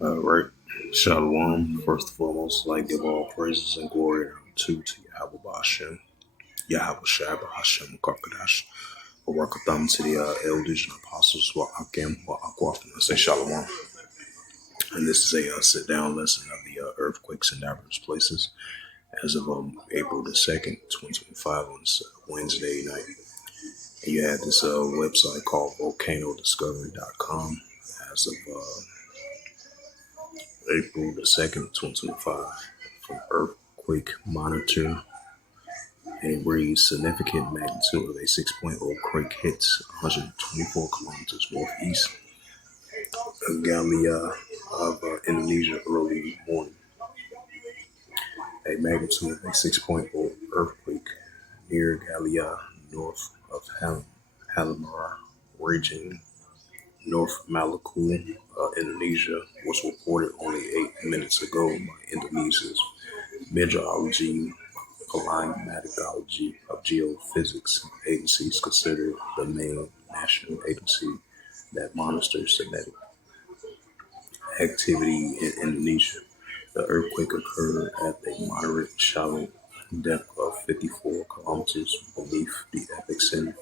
All right. Shalom. First and foremost, like give all praises and glory to Yahweh Bashem, Yahweh Shabbat Hashem Karkadash. Welcome to the elders and apostles. Wa'akim, Wa'akwaf. I say Shalom. And this is a sit down lesson of the earthquakes in diverse places as of April the 2nd, 2025, on Wednesday night. And you had this website called volcanodiscovery.com as of April the 2nd, 2025, from Earthquake Monitor, and it reads significant magnitude of a 6.0 quake hits 124 kilometers northeast of Galia of Indonesia early morning. A magnitude of a 6.0 earthquake near Galia, north of Halimara region, North Maluku, Indonesia, was reported only 8 minutes ago by Indonesia's Meteorology, Climatology of Geophysics agencies, considered the main national agency that monitors seismic activity in Indonesia. The earthquake occurred at a moderate shallow depth of 54 kilometers beneath the epicenter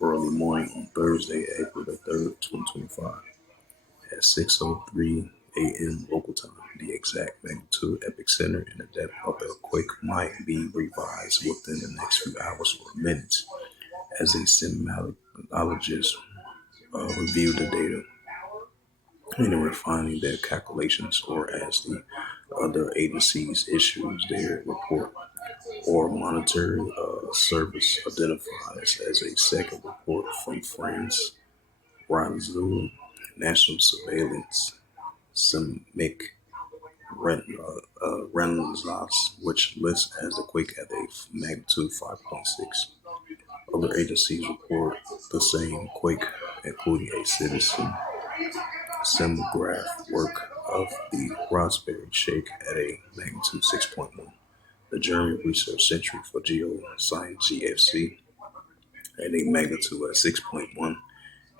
early morning on Thursday, April the 3rd, 2025, at 6:03 a.m. local time. The exact magnitude, epicenter, and the depth of the quake might be revised within the next few hours or minutes as a seismologist review the data and refining their calculations, or as the other agencies issues their report or monitor service identifies as a second report from France, Brazil, National Surveillance, Semic Renaissance, which lists as a quake at a magnitude 5.6. Other agencies report the same quake, including a citizen seismograph work of the Raspberry Shake at a magnitude 6.1. The German Research Center for Geoscience (GFC) at a magnitude at 6.1,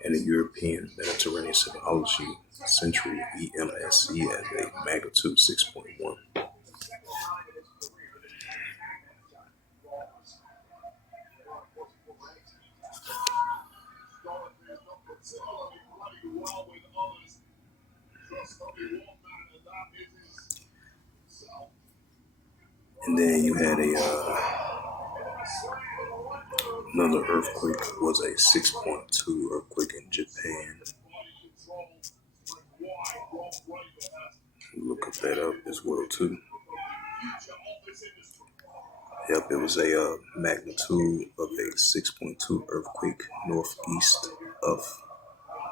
and the European Mediterranean Seismology Center (EMSC) at a magnitude 6.1. And then you had another earthquake, was a 6.2 earthquake in Japan. Look that up as well too. Yep, it was a magnitude of a 6.2 earthquake northeast of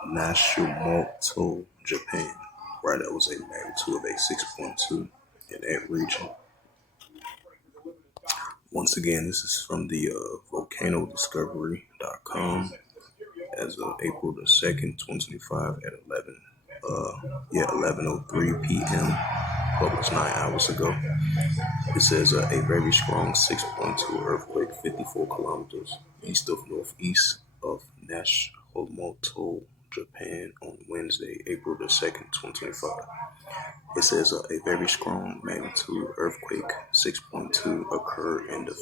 Nashimoto, Japan. Right, that was a magnitude of a 6.2 in that region. Once again, this is from the volcanodiscovery.com as of April the 2nd, 2025 at 11:03 p.m. Published 9 hours ago. It says a very strong 6.2 earthquake 54 kilometers east of northeast of Nashimoto, Japan on Wednesday, April the 2nd, 2025. It says a very strong magnitude earthquake 6.2 occurred in the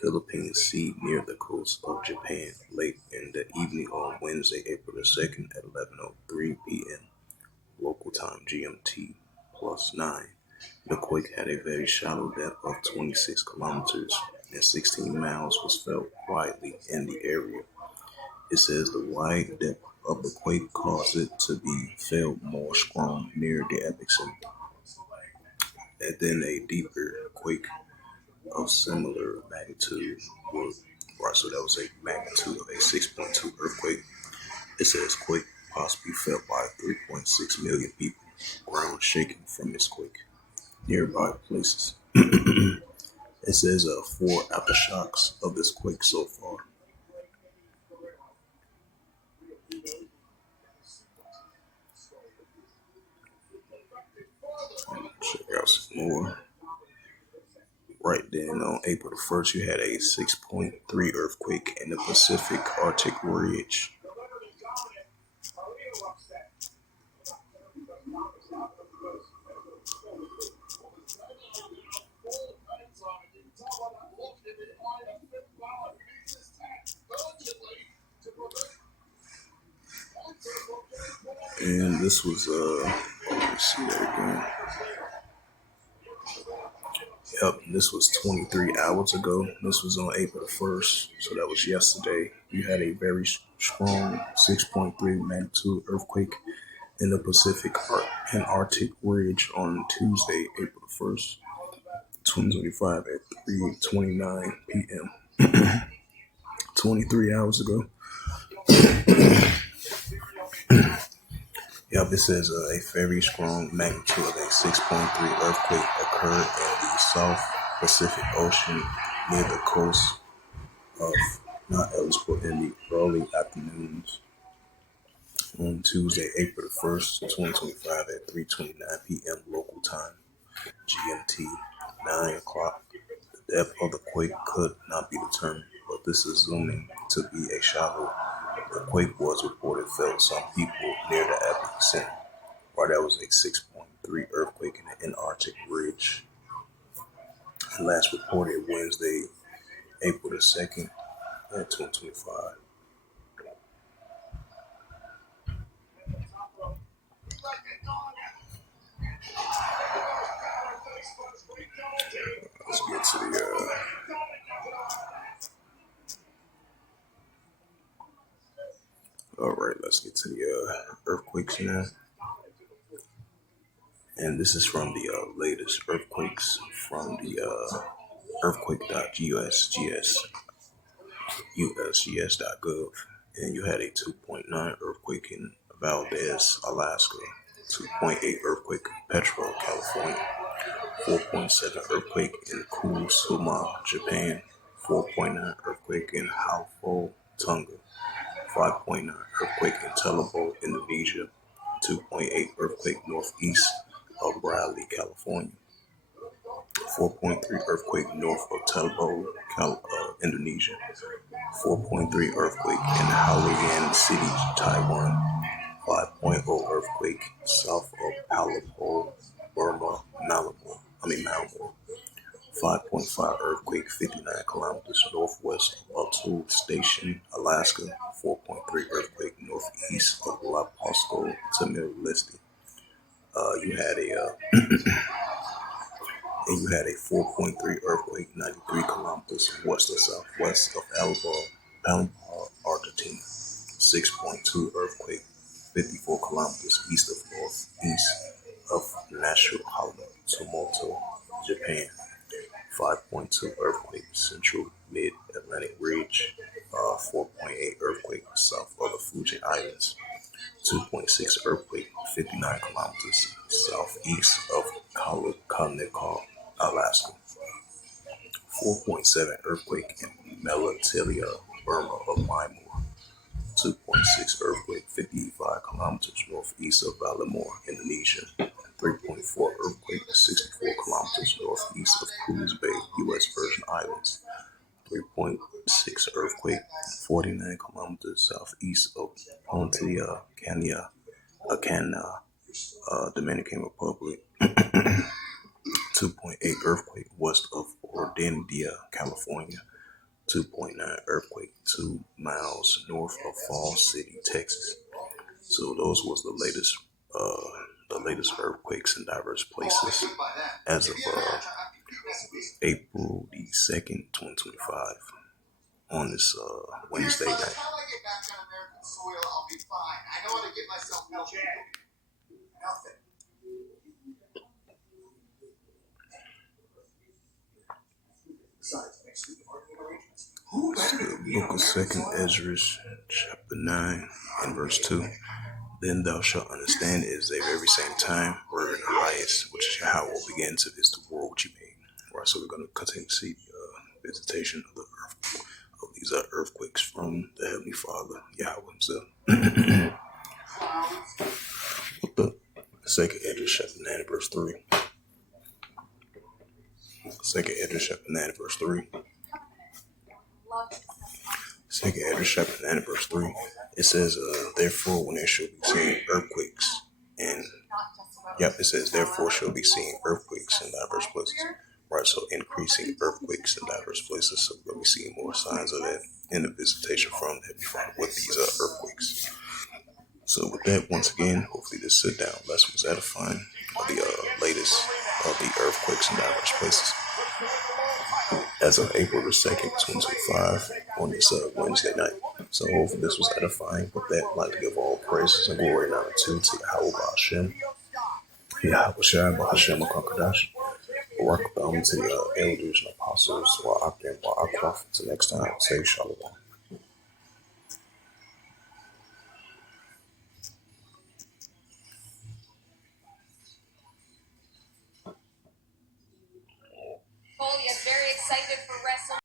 Philippine Sea near the coast of Japan late in the evening on Wednesday, April the 2nd at 11:03 p.m. local time GMT +9. The quake had a very shallow depth of 26 kilometers and 16 miles was felt widely in the area. It says the wide depth of the quake caused it to be felt more strong near the epicenter. And then a deeper quake of similar magnitude so that was a magnitude of a 6.2 earthquake. It says quake possibly felt by 3.6 million people. Ground shaking from this quake. Nearby places. It says 4 aftershocks of this quake so far. Check out some more. Right then, on April the 1st, you had a 6.3 earthquake in the Pacific Arctic Ridge. And this was let's see that again. Yep, this was 23 hours ago. This was on April 1st, so that was yesterday. We had a very strong 6.3 magnitude earthquake in the Pacific and Arctic Ridge on Tuesday, April 1st, 2025 at 3:29 p.m. 23 hours ago. Yep, it says a very strong magnitude of a 6.3 earthquake occurred in the South Pacific Ocean near the coast of Mount Elizabeth in the early afternoons on Tuesday, April 1st, 2025 at 3:29 p.m. local time, GMT, 9 o'clock. The depth of the quake could not be determined, but this is assuming to be a shallow. The quake was reported felt some people near the epicenter, while there was a 6.3 earthquake in the Antarctic Ridge. And last reported Wednesday, April the 2nd, 2025. Let's get to the all right, let's get to the earthquakes now. And this is from the latest earthquakes from the earthquake.usgs, usgs.gov. And you had a 2.9 earthquake in Valdez, Alaska, 2.8 earthquake in Petrel, California, 4.7 earthquake in Kusuma, Japan, 4.9 earthquake in Halfo, Tonga, 5.9 earthquake in Telebo, Indonesia, 2.8 earthquake northeast of Bradley, California, 4.3 earthquake north of Telebo, Indonesia, 4.3 earthquake in Halian City, Taiwan, 5.0 earthquake south of Palapo, Burma, Malmo, 5.5 earthquake 59 kilometers northwest of Atoll Station, Alaska, 4.3 earthquake northeast of La Pasco, Timor-Leste. You had a 4.3 earthquake 93 kilometers west or southwest of Palma, Argentina. 6.2 earthquake 54 kilometers east of northeast of National Tumoto, Japan. 5.2 earthquake central mid-Atlantic ridge. 4.8 earthquake south of the Fuji Islands. 2.6 earthquake 59 kilometers southeast of Konnekal, Alaska. 4.7 earthquake in Melatelia, Burma of Myanmar. 2.6 earthquake 55 kilometers northeast of Valimor, Indonesia. 3.4 earthquake 64 kilometers northeast of Cruz Bay, U.S. Virgin Islands. 3.6 earthquake 49 kilometers southeast of Pontia Cana, Dominican Republic. 2.8 earthquake west of Ordindia, California. 2.9 earthquake 2 miles north of Falls City, Texas. So those was the latest earthquakes in diverse places as of April the 2nd, 2025 on this Wednesday night. Book of 2nd Ezra, chapter 9 and verse 2. Then thou shalt understand it is the very same time, word in the highest, which is Yahweh begins is the world which he made. Right, so we're going to continue to see the visitation of the earth, of these earthquakes from the Heavenly Father, Yahweh himself. What the 2nd Ezra, chapter 9 and verse 3. 2nd Ezra, chapter 9 and verse 3. 2nd Ezra, chapter 9 and verse 3. It says, therefore, when there shall be seen earthquakes, and it says, therefore shall be seen earthquakes in diverse places. Right, so increasing earthquakes in diverse places. So we're going to be seeing more signs of that in the visitation from the Heavenly Father with these earthquakes. So with that, once again, hopefully this sit down lesson was edifying of the latest of the earthquakes in diverse places. As of April the 2nd, 2025, on this Wednesday night. So hopefully this was edifying. With that, I'd like to give all praises and glory and honor to Yahweh Hashem, Yahweh Shai, Hashem, Akakadash. Welcome to the elders and apostles, while I prophets. The next time, say Shalom.